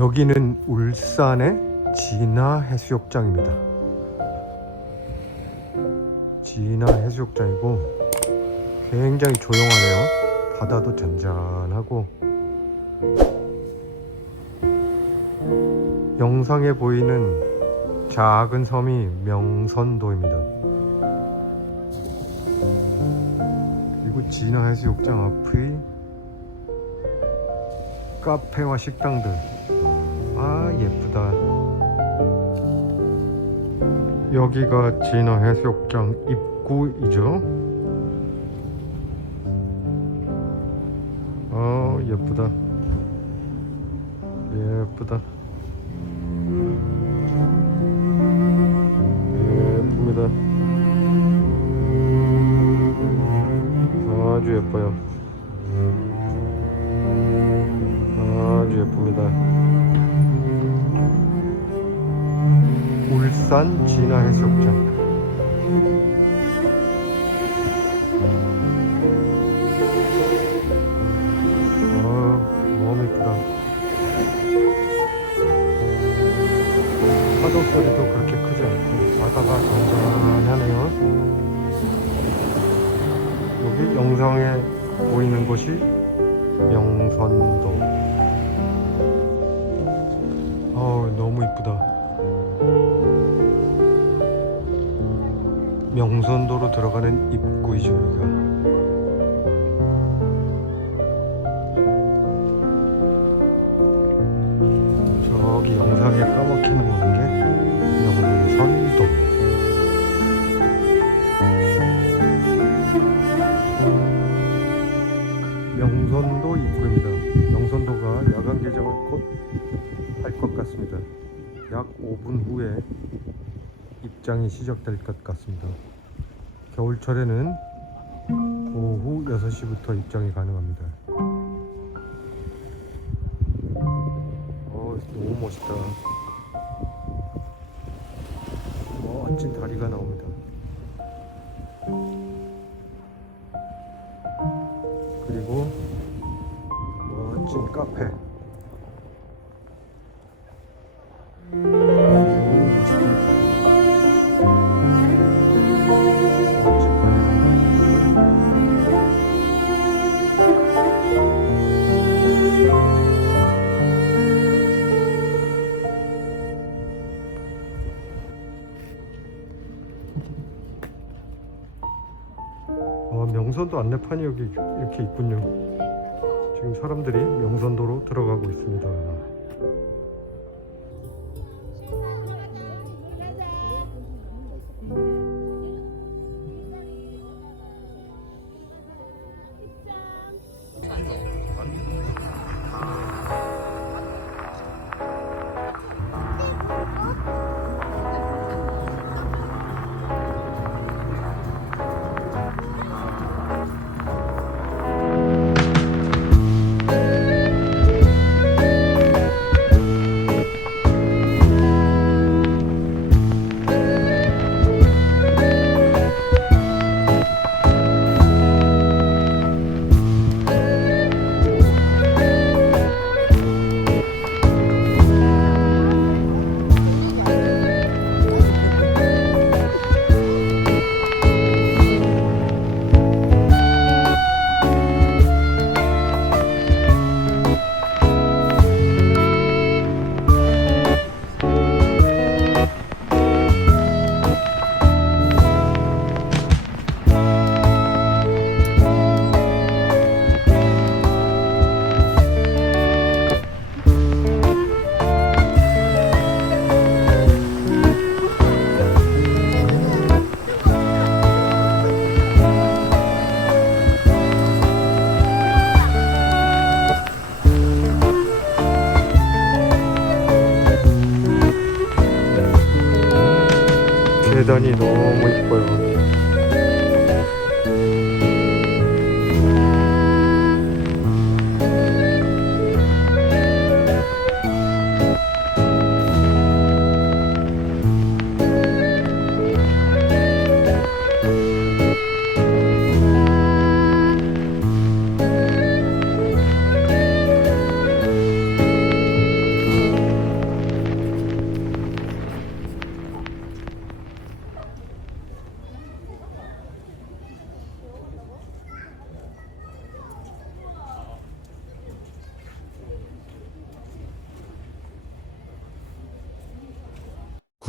여기는 울산의 진화 해수욕장입니다. 진화 해수욕장이고 굉장히 조용하네요. 바다도 잔잔하고 영상에 보이는 작은 섬이 명선도입니다. 그리고 진화 해수욕장 앞의 카페와 식당들 여기가 진화 해수욕장 입구이죠? 어 예쁘다. 예쁘다. 예쁩니다. 아주 예뻐요. 아주 예쁩니다. 울산 진화 해수욕장. 아, 너무 예쁘다. 파도 소리도 그렇게 크지 않고 바다가 잔잔하네요. 여기 영상에 보이는 곳이 명선도. 어 너무 이쁘다. 명선도로 들어가는 입구이죠 여기가. 저기 영상에 까맣게 나오는 게 명선도. 명선도 입구입니다. 명선도가 야간 개장을 곧 할 것 같습니다. 약 5분 후에 입장이 시작될 것 같습니다. 겨울철에는 오후 6시부터 입장이 가능합니다. 어, 너무 멋있다. 멋진 다리가 나옵니다. 그리고 멋진 카페. 명선도 안내판이 여기 이렇게 있군요. 지금 사람들이 명선도로 들어가고 있습니다. 계단이 너무 이뻐요.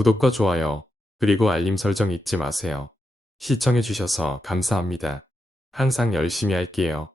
구독과 좋아요, 그리고 알림 설정 잊지 마세요. 시청해주셔서 감사합니다. 항상 열심히 할게요.